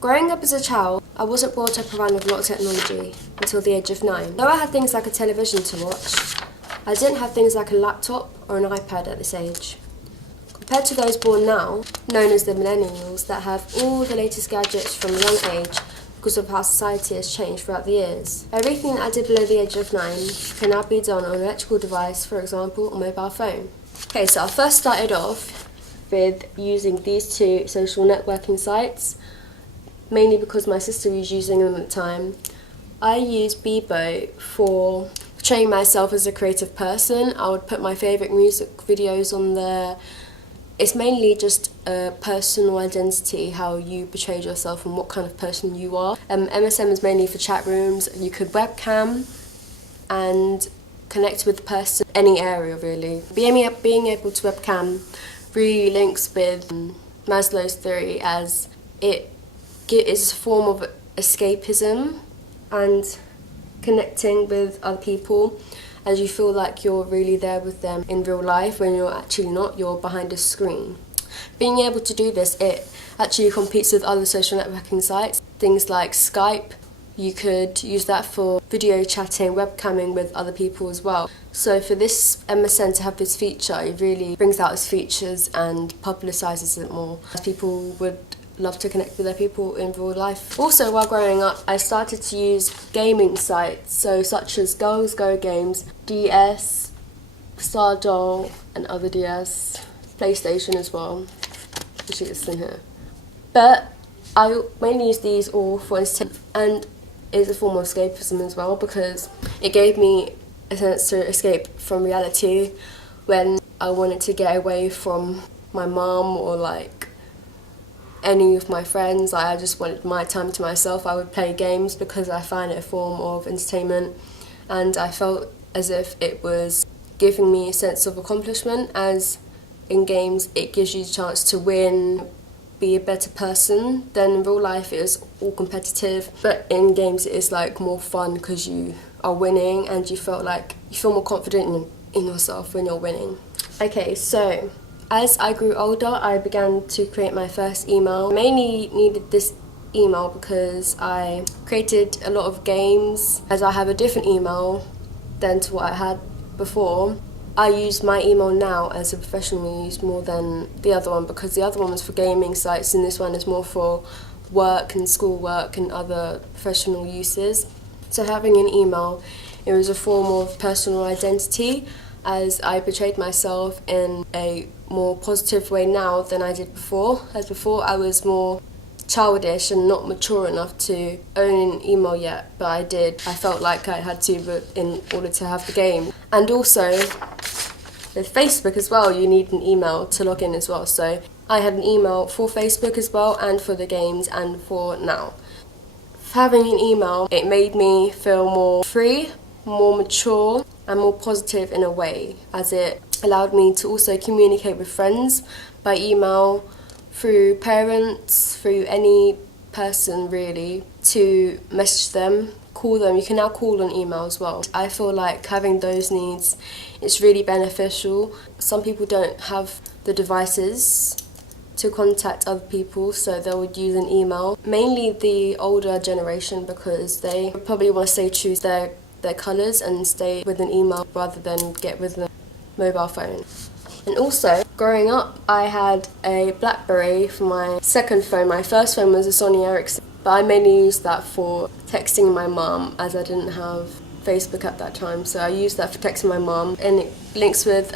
Growing up as a child, I wasn't brought up around with a lot of technology until the age of 9. Though I had things like a television to watch, I didn't have things like a laptop or an iPad at this age. Compared to those born now, known as the millennials, that have all the latest gadgets from a young age because of how society has changed throughout the years. Everything that I did below the age of 9 can now be done on an electrical device, for example, a mobile phone. Okay, so I first started off with using these two social networking sites, mainly because my sister was using them at the time. I used Bebo for portraying myself as a creative person. I would put my favourite music videos on there. It's mainly just a personal identity, how you portrayed yourself and what kind of person you are. MSN is mainly for chat rooms. You could webcam and connect with the person, any area really. Being able to webcam really links with Maslow's theory, as it is a form of escapism and connecting with other people, as you feel like you're really there with them in real life when you're actually not, you're behind a screen. Being able to do this, it actually competes with other social networking sites, things like Skype. You could use that for video chatting, webcamming with other people as well. So for this MSN to have this feature, it really brings out its features and publicises it more, as people would love to connect with their people in real life. Also, while growing up, I started to use gaming sites, such as Girls Go Games, DS, Stardoll and other DS, PlayStation as well, which is in here. But I mainly use these all for entertainment, and is a form of escapism as well, because it gave me a sense to escape from reality when I wanted to get away from my mum or like any of my friends. I just wanted my time to myself. I would play games because I find it a form of entertainment, and I felt as if it was giving me a sense of accomplishment, as in games it gives you a chance to win, be a better person. Then in real life it is all competitive, but in games it is like more fun because you are winning and you feel more confident in yourself when you're winning. Okay, so as I grew older, I began to create my first email. I mainly needed this email because I created a lot of games. As I have a different email than to what I had before, I use my email now as a professional use more than the other one, because the other one was for gaming sites and this one is more for work and schoolwork and other professional uses. So having an email, it was a form of personal identity, as I portrayed myself in a more positive way now than I did before. As before I was more childish and not mature enough to own an email yet, but I did. I felt like I had to, but in order to have the game. And also with Facebook as well, you need an email to log in as well. So I had an email for Facebook as well, and for the games, and for now. Having an email, it made me feel more free, more mature and more positive in a way, as it allowed me to also communicate with friends by email, through parents, through any person really, to message them, call them. You can now call on email as well. I feel like having those needs is really beneficial. Some people don't have the devices to contact other people, so they would use an email. Mainly the older generation, because they probably want to stay true to their colours and stay with an email rather than get with a mobile phone. And also, growing up, I had a BlackBerry for my second phone. My first phone was a Sony Ericsson, but I mainly used that for texting my mum, as I didn't have Facebook at that time, so I used that for texting my mum. And it links with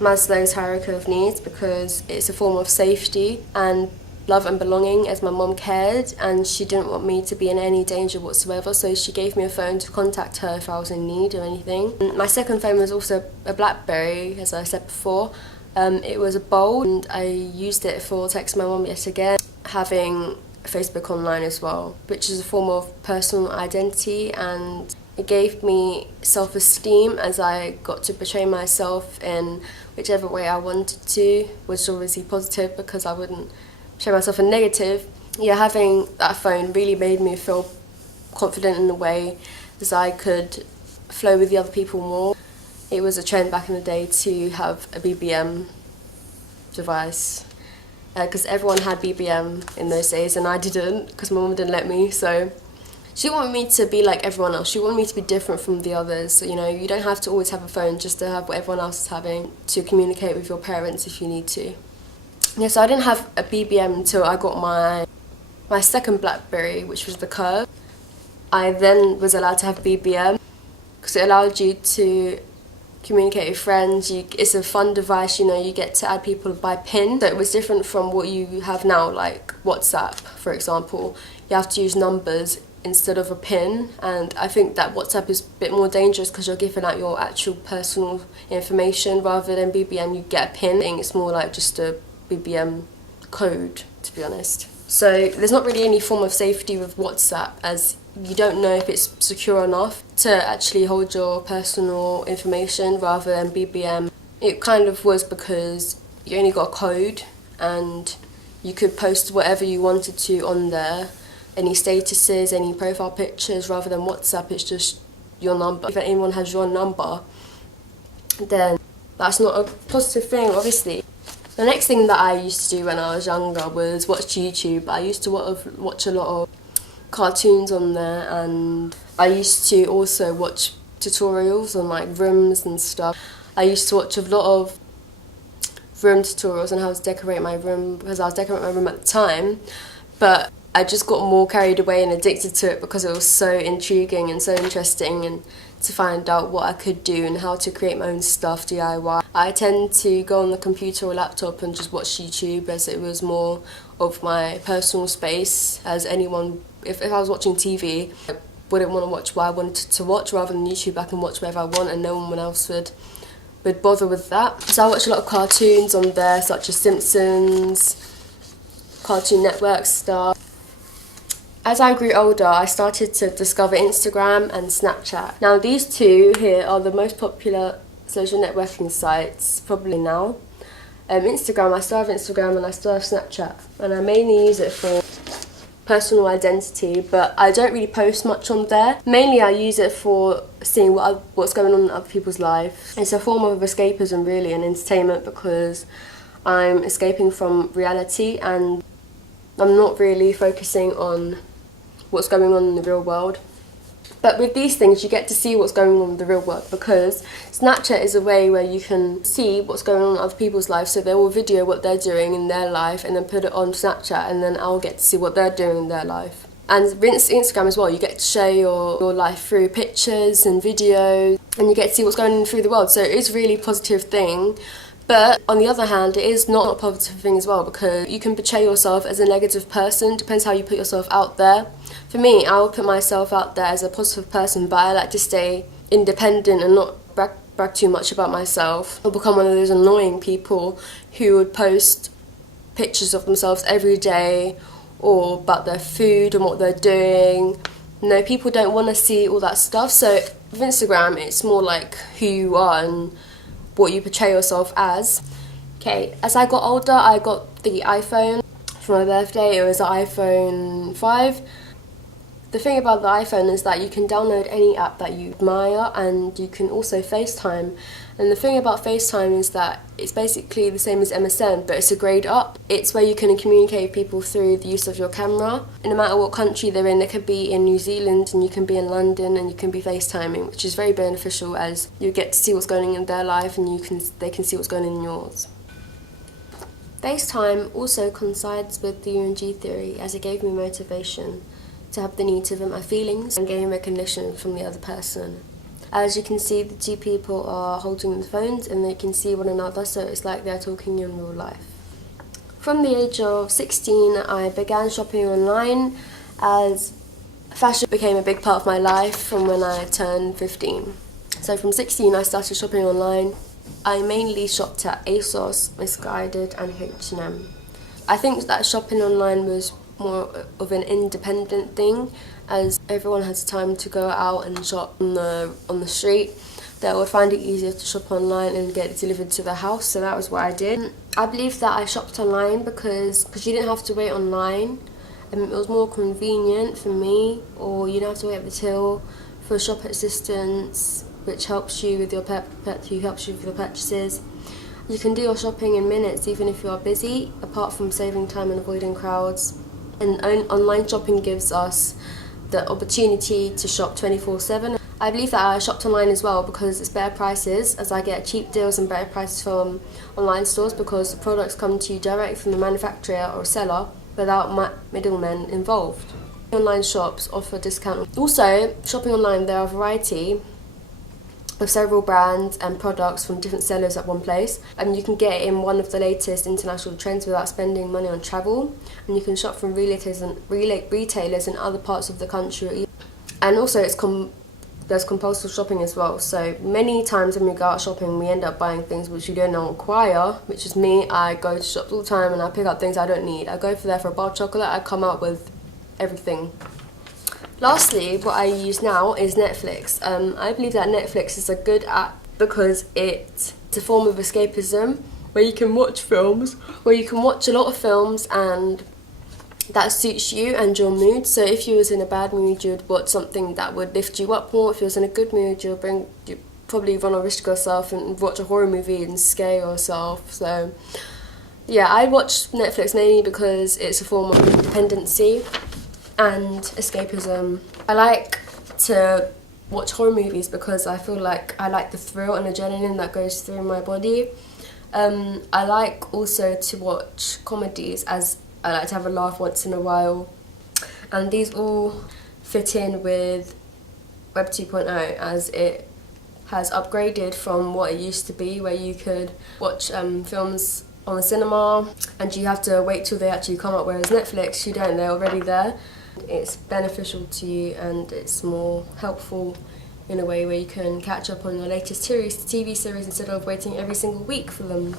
Maslow's hierarchy of needs, because it's a form of safety and love and belonging, as my mum cared and she didn't want me to be in any danger whatsoever, so she gave me a phone to contact her if I was in need or anything. My second phone was also a BlackBerry, as I said before. It was a Bold, and I used it for texting my mum yet again. Having Facebook online as well, which is a form of personal identity, and it gave me self-esteem, as I got to portray myself in whichever way I wanted to, which is obviously positive because I wouldn't show myself a negative. Yeah, having that phone really made me feel confident in a way, as I could flow with the other people more. It was a trend back in the day to have a BBM device, because everyone had BBM in those days and I didn't, because my mum didn't let me. So she wanted me to be like everyone else. She wanted me to be different from the others. So, you know, you don't have to always have a phone just to have what everyone else is having, to communicate with your parents if you need to. Yeah, so I didn't have a BBM until I got my second BlackBerry, which was the Curve. I then was allowed to have BBM because it allowed you to communicate with friends. It's a fun device, you know, you get to add people by PIN. So it was different from what you have now, like WhatsApp, for example. You have to use numbers instead of a PIN, and I think that WhatsApp is a bit more dangerous because you're giving out your actual personal information. Rather than BBM, you get a PIN. It's more like just a BBM code, to be honest. So there's not really any form of safety with WhatsApp, as you don't know if it's secure enough to actually hold your personal information. Rather than BBM, it kind of was, because you only got a code and you could post whatever you wanted to on there, any statuses, any profile pictures. Rather than WhatsApp, it's just your number. If anyone has your number, then that's not a positive thing, obviously. The next thing that I used to do when I was younger was watch YouTube. I used to watch a lot of cartoons on there, and I used to also watch tutorials on like rooms and stuff. I used to watch a lot of room tutorials on how to decorate my room, because I was decorating my room at the time, but I just got more carried away and addicted to it because it was so intriguing and so interesting, and to find out what I could do and how to create my own stuff DIY. I tend to go on the computer or laptop and just watch YouTube, as it was more of my personal space. As anyone, if I was watching TV, I wouldn't want to watch what I wanted to watch. Rather than YouTube, I can watch whatever I want and no one else would bother with that. So I watch a lot of cartoons on there, such as Simpsons, Cartoon Network stuff. As I grew older, I started to discover Instagram and Snapchat. Now these two here are the most popular social networking sites probably now. Instagram, I still have Instagram and I still have Snapchat, and I mainly use it for personal identity, but I don't really post much on there. Mainly I use it for seeing what's going on in other people's lives. It's a form of escapism really, and entertainment, because I'm escaping from reality and I'm not really focusing on what's going on in the real world. But with these things, you get to see what's going on in the real world, because Snapchat is a way where you can see what's going on in other people's lives. So they will video what they're doing in their life and then put it on Snapchat, and then I'll get to see what they're doing in their life. And Instagram as well, you get to share your life through pictures and videos, and you get to see what's going on through the world. So it is a really positive thing. But on the other hand, it is not a positive thing as well, because you can portray yourself as a negative person. Depends how you put yourself out there. For me, I will put myself out there as a positive person, but I like to stay independent and not brag too much about myself, or become one of those annoying people who would post pictures of themselves every day, or about their food and what they're doing. No, people don't want to see all that stuff. So with Instagram, it's more like who you are and what you portray yourself as. Okay, as I got older, I got the iPhone for my birthday. It was the iPhone 5. The thing about the iPhone is that you can download any app that you admire, and you can also FaceTime. And the thing about FaceTime is that it's basically the same as MSN, but it's a grade up. It's where you can communicate with people through the use of your camera. And no matter what country they're in, they could be in New Zealand and you can be in London and you can be FaceTiming, which is very beneficial, as you get to see what's going on in their life and they can see what's going on in yours. FaceTime also coincides with the UNG theory, as it gave me motivation to have the need to vent my feelings and gain recognition from the other person. As you can see, the two people are holding the phones and they can see one another, so it's like they're talking in real life. From the age of 16, I began shopping online, as fashion became a big part of my life from when I turned 15. So from 16, I started shopping online. I mainly shopped at ASOS, Misguided and H&M. I think that shopping online was more of an independent thing, as everyone has time to go out and shop on the street. They would find it easier to shop online and get it delivered to their house, so that was what I did. I believe that I shopped online because you didn't have to wait online, and it was more convenient for me, or you don't have to wait at the till for shop assistants, which helps you with your purchases. You can do your shopping in minutes even if you are busy, apart from saving time and avoiding crowds. And online shopping gives us the opportunity to shop 24/7. I believe that I shopped online as well because it's better prices, as I get cheap deals and better prices from online stores because the products come to you direct from the manufacturer or seller without middlemen involved. Online shops offer discount. Also, shopping online, there are a variety of several brands and products from different sellers at one place, and you can get in one of the latest international trends without spending money on travel, and you can shop from retailers in other parts of the country. And also there's compulsory shopping as well, so many times when we go out shopping we end up buying things which we don't require, which is me. I go to shops all the time and I pick up things I don't need. I go for a bar of chocolate, I come out with everything. Lastly, what I use now is Netflix. I believe that Netflix is a good app because it's a form of escapism where you can watch a lot of films and that suits you and your mood. So if you was in a bad mood, you'd watch something that would lift you up more. If you was in a good mood, you'd probably run a risk yourself and watch a horror movie and scare yourself. So yeah, I watch Netflix mainly because it's a form of independency and escapism. I like to watch horror movies because I feel like I like the thrill and adrenaline that goes through my body. I like also to watch comedies, as I like to have a laugh once in a while, and these all fit in with Web 2.0 as it has upgraded from what it used to be, where you could watch films on the cinema and you have to wait till they actually come up, whereas Netflix, you don't, they're already there. It's beneficial to you and it's more helpful in a way where you can catch up on your latest TV series instead of waiting every single week for them.